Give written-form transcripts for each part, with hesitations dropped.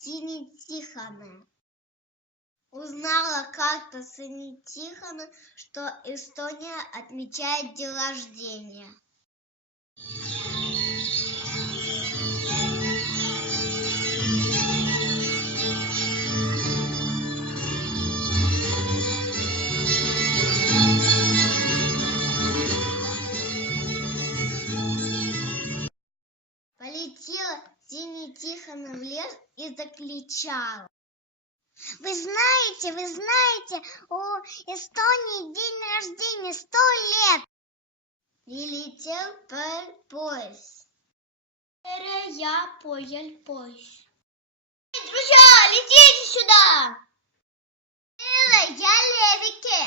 Синя Тихона. Узнала как-то Синя Тихона, что Эстония отмечает день рождения. Полетела Синя Тихона в лес и закричала: Вы знаете, у Эстонии день рождения 100 лет. И летел поезд. Я поел поезд. Друзья, летите сюда! Я левики.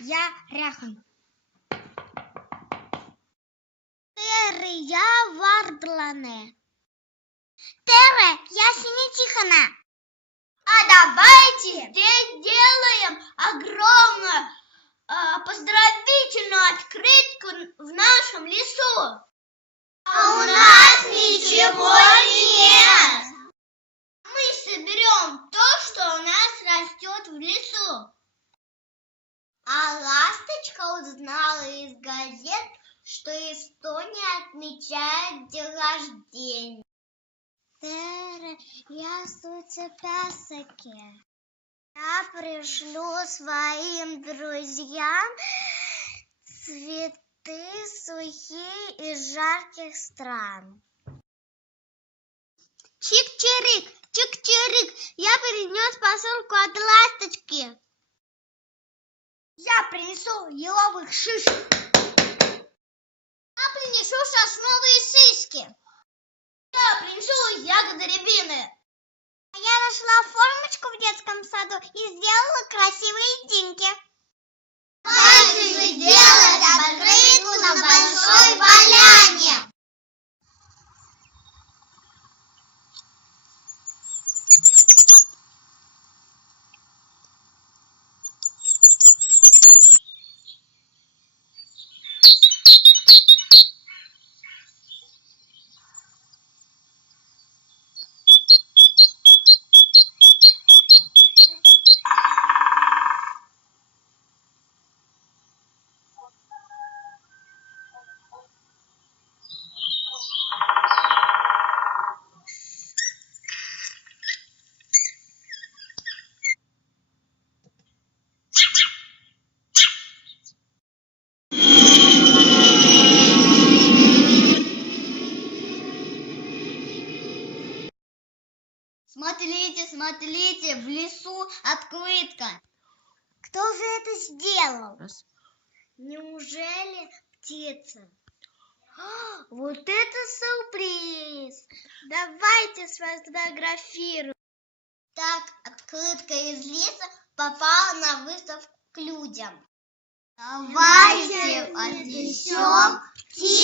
Я ряхан. Я вардлане. Я Синя Тихона. А давайте здесь делаем огромную поздравительную открытку в нашем лесу. А у нас ничего нет. Мы соберем то, что у нас растет в лесу. А ласточка узнала из газет, что Эстония отмечает день рождения. Я сутепясаки. Я пришлю своим друзьям цветы сухие из жарких стран. Чик-чирик, чик-чирик, я принес посылку от ласточки. Я принесу еловых шишек. Я принесу сосновые сиськи. Я принесу ягоды рябины. Я нашла формочку в детском саду и сделала красивые динки. Давайте же делать открытку на большой поляне. Смотрите, в лесу открытка. Кто же это сделал? Неужели птица? Вот это сюрприз! Давайте сфотографируем. Так открытка из леса попала на выставку к людям. Давайте отнесем птицу.